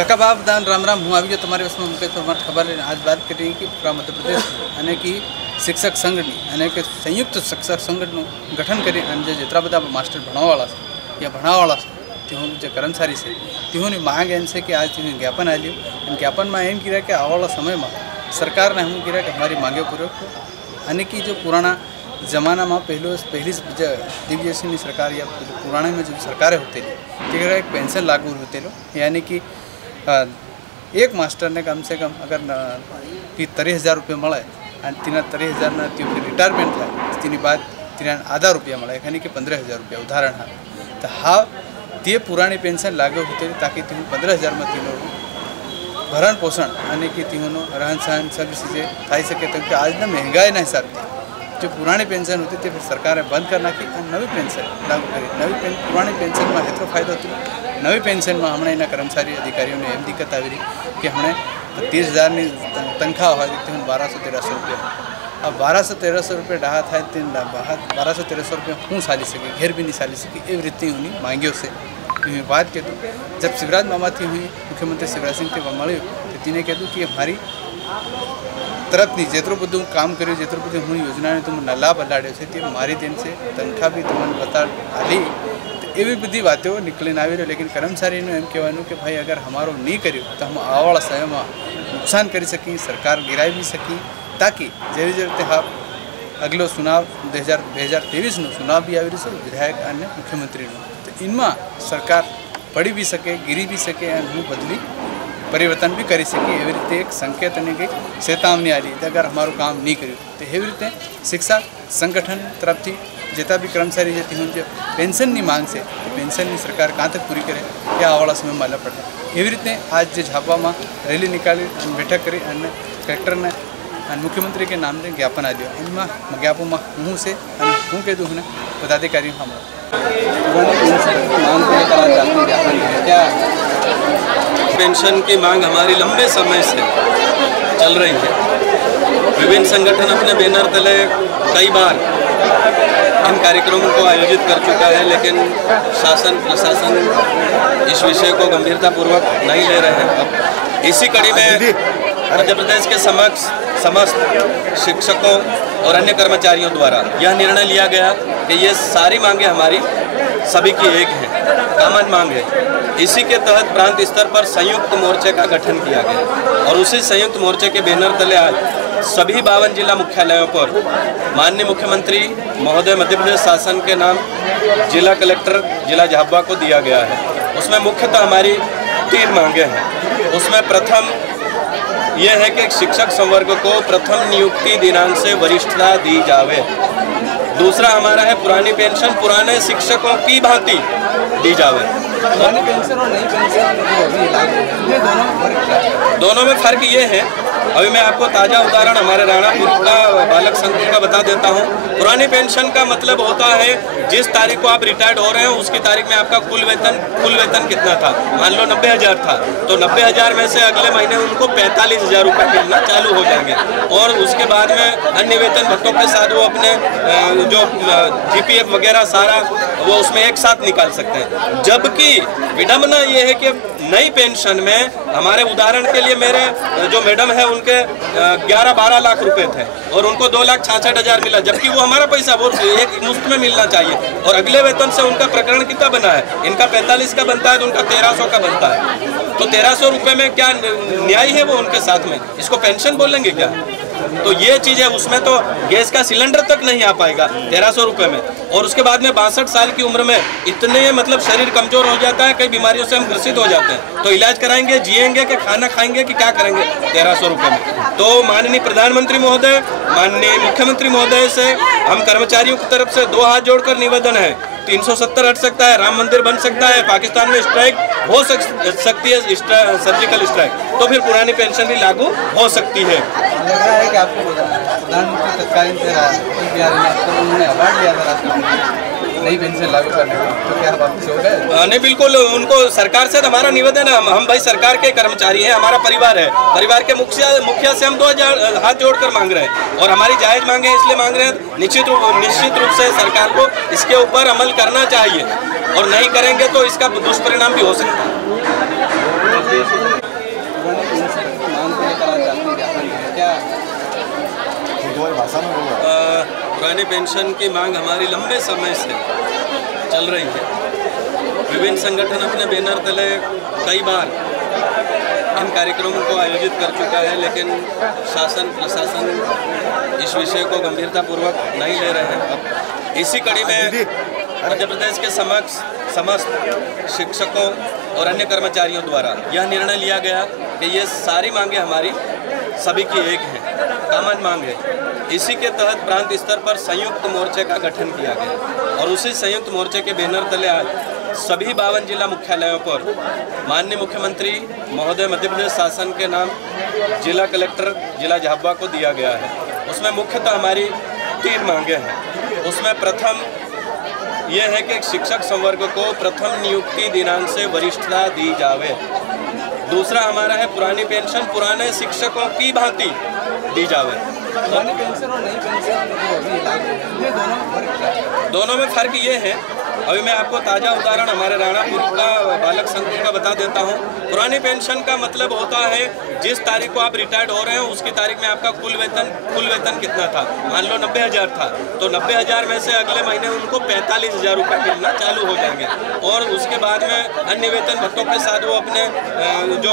काका बाप दान राम राम हूँ। अभी जो तुम्हारे उसमें मुख्य हमारी खबर आज बात करेंगे कि पूरा मध्य प्रदेश यानी कि शिक्षक संगठन यानी कि संयुक्त शिक्षक संगठन गठन करी जो जितना बता मास्टर भणावाला या भणावाला जो कर्मचारी से तिहों मांग एन से कि आज ज्ञापन आलियो ज्ञापन में एम गिरा कि आवाला समय में सरकार ने हम गिरा कि हमारी मांगे पूर्वक यानी कि जो पुराना ज़माना में पहली दिग्विजय सरकार या पुराने में जो सरकारें होते थे एक पेंशन लागू होते लो यानी कि एक मास्टर ने कम से कम अगर 30,000 रुपये મળે અને તેના 30,000 फिर रिटायरमेंट था तेनी बाद तेना आधा रुपया મળે यानी कि 15,000 रुपया उदाहरण हाँ तो हाँ ते पुरानी पेंशन लागू होते ताकि तीन 15,000 में तीनों भरण पोषण यानी कि तीनों रहन सहन सब चीज़ें थी सके तो आज महंगाई ना हिसाब थी जो पुरानी पेंशन होती थी फिर सरकार बंद कर नाखी नवी पेंशन लागू करी पुरानी पेंशन में एतो फायदो थो नवी पेंशन में हमने एना कर्मचारी अधिकारियों ने एम दिक्कत आई रही कि हमने 30,000 तनख्वाह हो 1200-1300 रुपया अब 1200-1300 रुपये डाहा था 1200-1300 रुपये हूँ साली सके घेर भी नहीं साली सकी एवं रीति उन्हीं मांगियों से बात कहूँ जब शिवराज मामा थी हुई मुख्यमंत्री शिवराज सिंह थी मळ्यो तो तीने कहूँ कि हमारी तरफनी जेतरो बधु काम कर्યું जेतरो बधु हूँ योजना ने तुम लाभ अलाड्यो छे ते मारी देन से तनख्वाह भी तुमने बता आली तो एवी बधी बातों निकलीने आवी रही लेकिन कर्मचारी एम कहवानुं कि भाई अगर हमारो नहीं कर्यो तो हम आवावाळा समय में नुकसान करी सकी सरकार गिरावी भी सकी ताकि जेवी रीते हाँ अगलो चुनाव 2023 चुनाव भी आई रही विधायक और मुख्यमंत्री तो इनमें सरकार पड़ी भी सके गिरी भी सके हूँ बदली परिवर्तन भी करी सकी एवं रीते एक संकेत ने एक चेतावनी आई अगर हमारू काम नहीं कर्યું तो एवं रीते शिक्षा संगठन तरफ थी जितना भी कर्मचारी जो जो पेंशन की मांग से पेंशन की सरकार कहाँ तक पूरी करे क्या आवाला समय में अलग पड़े एवं रीते आज जो झापा में रैली निकाली बैठक करी कलेक्टर ने मुख्यमंत्री के नाम से ज्ञापन आ दिया इनमें ज्ञापन में हूँ से हूँ कह दूँ उन्हें पदाधिकारी हम क्या पेंशन की मांग हमारी लंबे समय से चल रही है। विभिन्न संगठन अपने बैनर तले कई बार इन कार्यक्रमों को आयोजित कर चुका है लेकिन शासन प्रशासन इस विषय को गंभीरतापूर्वक नहीं ले रहे हैं। इसी कड़ी में मध्य प्रदेश के समस्त शिक्षकों और अन्य कर्मचारियों द्वारा यह निर्णय लिया गया कि ये सारी मांगें हमारी सभी की एक है, कॉमन मांग है। इसी के तहत प्रांत स्तर पर संयुक्त मोर्चे का गठन किया गया और उसी संयुक्त मोर्चे के बैनर तले आज सभी 52 जिला मुख्यालयों पर माननीय मुख्यमंत्री महोदय मध्य प्रदेश शासन के नाम जिला कलेक्टर जिला झाबुआ को दिया गया है। उसमें मुख्यतः हमारी 3 मांगे हैं। उसमें प्रथम यह है कि शिक्षक संवर्ग को प्रथम नियुक्ति दिनांक से वरिष्ठता दी जावे। दूसरा हमारा है पुरानी पेंशन पुराने शिक्षकों की भांति दी जावे। पुरानी पेंशन और नई पेंशन दोनों में फर्क ये है, अभी मैं आपको ताज़ा उदाहरण हमारे राणापुर का बालक संघ का बता देता हूँ। पुरानी पेंशन का मतलब होता है जिस तारीख को आप रिटायर्ड हो रहे हैं उसकी तारीख में आपका कुल वेतन कितना था। मान लो 90,000 था तो 90,000 में से अगले महीने उनको 45,000 रुपये मिलना चालू हो जाएंगे और उसके बाद में अन्य वेतन भत्तों के साथ वो अपने जो GPF वगैरह सारा वो उसमें एक साथ निकाल सकते हैं। जबकि विडम्बना ये है कि नई पेंशन में हमारे उदाहरण के लिए मेरे जो मैडम है उनके 11-12 लाख रुपए थे और उनको 2,66,000 मिला, जबकि वो हमारा पैसा वो एक मुफ्त में मिलना चाहिए और अगले वेतन से उनका प्रकरण कितना बना है, इनका 45 का बनता है तो उनका 1,300 का बनता है। तो 1,300 रुपये में क्या न्याय है वो उनके साथ में, इसको पेंशन बोलेंगे क्या? तो ये चीज़ है, उसमें तो गैस का सिलेंडर तक नहीं आ पाएगा 1,300 रुपये में और उसके बाद में 62 साल की उम्र में इतने मतलब शरीर कमजोर हो जाता है, कई बीमारियों से हम ग्रसित हो जाते हैं। तो इलाज कराएंगे, जिएंगे कि खाना खाएंगे कि क्या करेंगे 1,300 रुपये में? तो माननीय प्रधानमंत्री महोदय, माननीय मुख्यमंत्री महोदय से हम कर्मचारियों की तरफ से 2 हाथ जोड़कर निवेदन है, 370 हट सकता है, राम मंदिर बन सकता है, पाकिस्तान में स्ट्राइक हो सकती है, सर्जिकल स्ट्राइक, तो फिर पुरानी पेंशन भी लागू हो सकती है। लग रहा है कि आपको प्रधानमंत्री तत्कालीन से उन्होंने अवार्ड लिया था राष्ट्रपति नई पेंशन लागू करने का, तो क्या वापस हो गए? नहीं, बिल्कुल उनको सरकार से हमारा निवेदन है, हम भाई सरकार के कर्मचारी हैं, हमारा परिवार है, परिवार के मुखिया से हम 2 हाथ जोड़कर मांग रहे हैं और हमारी जायज मांगे हैं इसलिए मांग रहे हैं। निश्चित रूप से सरकार को इसके ऊपर अमल करना चाहिए और नहीं करेंगे तो इसका दुष्परिणाम भी हो सकता है। पुरानी पेंशन की मांग हमारी लंबे समय से चल रही है। विभिन्न संगठन अपने बैनर तले कई बार इन कार्यक्रमों को आयोजित कर चुका है, लेकिन शासन प्रशासन इस विषय को गंभीरतापूर्वक नहीं ले रहे हैं। इसी कड़ी में मध्य प्रदेश के समस्त शिक्षकों और अन्य कर्मचारियों द्वारा यह निर्णय लिया गया कि ये सारी मांगें हमारी सभी की एक हैं, कॉमन मांग है। इसी के तहत प्रांत स्तर पर संयुक्त मोर्चे का गठन किया गया और उसी संयुक्त मोर्चे के बैनर तले आज सभी 52 जिला मुख्यालयों पर माननीय मुख्यमंत्री महोदय मध्य प्रदेश शासन के नाम जिला कलेक्टर जिला झाबुआ को दिया गया है। उसमें मुख्यतः हमारी 3 मांगें हैं। उसमें प्रथम यह है कि शिक्षक संवर्ग को प्रथम नियुक्ति दिनांक से वरिष्ठता दी जावे। दूसरा हमारा है पुरानी पेंशन पुराने शिक्षकों की भांति दी जावे। पुरानी पेंशन और नई पेंशन दोनों में फर्क ये है, अभी मैं आपको ताज़ा उदाहरण हमारे राणापुर का बालक संघ का बता देता हूँ। पुरानी पेंशन का मतलब होता है जिस तारीख को आप रिटायर्ड हो रहे हैं उसकी तारीख में आपका कुल वेतन कितना था। मान लो 90,000 था, तो 90,000 में से अगले महीने उनको 45,000 रुपये मिलना चालू हो जाएंगे और उसके बाद में अन्य वेतन भत्तों के साथ वो अपने जो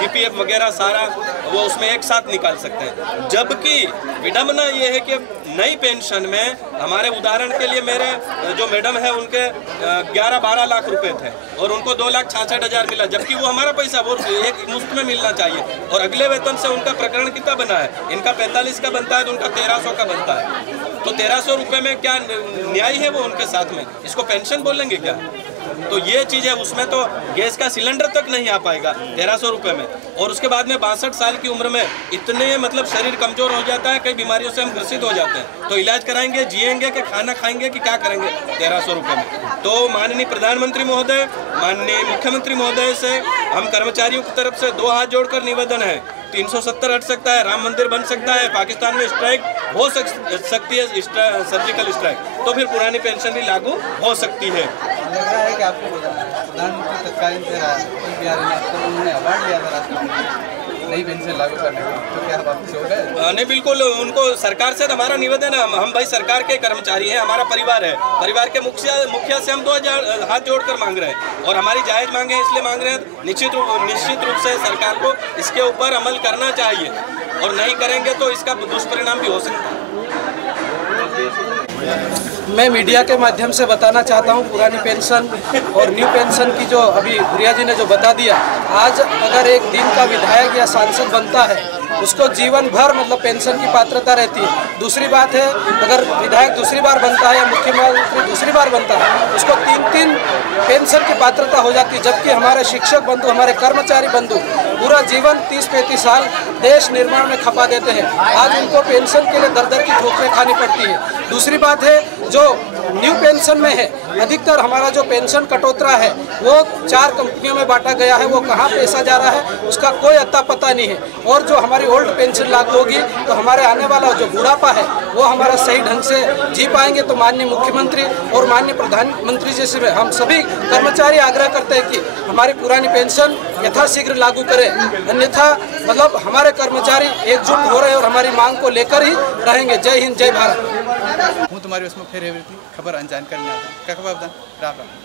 GPF वगैरह सारा वो उसमें एक साथ निकाल सकते हैं। जबकि विडम्बना ये है कि नई पेंशन में हमारे उदाहरण के लिए मेरे जो मैडम है उनके 11-12 लाख रुपए थे और उनको 2,66,000 मिला, जबकि वो हमारा पैसा वो एक मुफ्त में मिलना चाहिए। और अगले वेतन से उनका प्रकरण कितना बना है, इनका 45 का बनता है तो उनका 1,300 का बनता है। तो 1,300 रुपये में क्या न्याय है वो उनके साथ में, इसको पेंशन बोलेंगे क्या? तो ये चीज़ है, उसमें तो गैस का सिलेंडर तक नहीं आ पाएगा 1,300 रुपये में। और उसके बाद में 62 साल की उम्र में इतने मतलब शरीर कमजोर हो जाता है, कई बीमारियों से हम ग्रसित हो जाते हैं। तो इलाज कराएंगे, जिएंगे कि खाना खाएंगे कि क्या करेंगे 1,300 रुपये में? तो माननीय प्रधानमंत्री महोदय, माननीय मुख्यमंत्री महोदय से हम कर्मचारियों की तरफ से 2 हाथ जोड़कर निवेदन है, 370 हट सकता है, राम मंदिर बन सकता है, पाकिस्तान में स्ट्राइक हो सकती है, सर्जिकल स्ट्राइक, तो फिर पुरानी पेंशन भी लागू हो सकती है। लग रहा है कि आपको प्रधानमंत्री तत्कालीन से उन्होंने अवार्ड लिया था राष्ट्रपति नई पेंशन लागू करने का, तो क्या वापस हो गए? नहीं, बिल्कुल उनको सरकार से हमारा निवेदन है, हम भाई सरकार के कर्मचारी हैं, हमारा परिवार है, परिवार के मुखिया से हम 2000 हाथ जोड़कर मांग रहे हैं और हमारी जायज़ मांगे इसलिए मांग रहे हैं। निश्चित रूप से सरकार को इसके ऊपर अमल करना चाहिए और नहीं करेंगे तो इसका दुष्परिणाम भी हो सकता है। मैं मीडिया के माध्यम से बताना चाहता हूं, पुरानी पेंशन और न्यू पेंशन की जो अभी प्रिया जी ने जो बता दिया, आज अगर एक दिन का विधायक या सांसद बनता है उसको जीवन भर मतलब पेंशन की पात्रता रहती है। दूसरी बात है, अगर विधायक दूसरी बार बनता है या मुख्यमंत्री दूसरी बार बनता है उसको 3-3 पेंशन की पात्रता हो जाती है। जबकि हमारे शिक्षक बंधु, हमारे कर्मचारी बंधु पूरा जीवन 30-35 साल देश निर्माण में खपा देते हैं, आज उनको पेंशन के लिए दर-दर की ठोकरें खानी पड़ती है। दूसरी बात है, जो न्यू पेंशन में है, अधिकतर हमारा जो पेंशन कटौतरा है वो 4 कंपनियों में बांटा गया है, वो कहाँ पैसा जा रहा है उसका कोई अता पता नहीं है। और जो हमारी ओल्ड पेंशन लागू होगी तो हमारे आने वाला जो बुढ़ापा है वो हमारा सही ढंग से जी पाएंगे। तो माननीय मुख्यमंत्री और माननीय प्रधानमंत्री जी से हम सभी कर्मचारी आग्रह करते हैं कि हमारी पुरानी पेंशन यथाशीघ्र लागू करें, अन्यथा मतलब हमारे कर्मचारी एकजुट हो रहे हैं और हमारी मांग को लेकर ही रहेंगे। जय हिंद, जय भारत। हूँ तुम्हारी उसमें फिर खबर अनजान करने आता हूँ क्या खबर राम राम।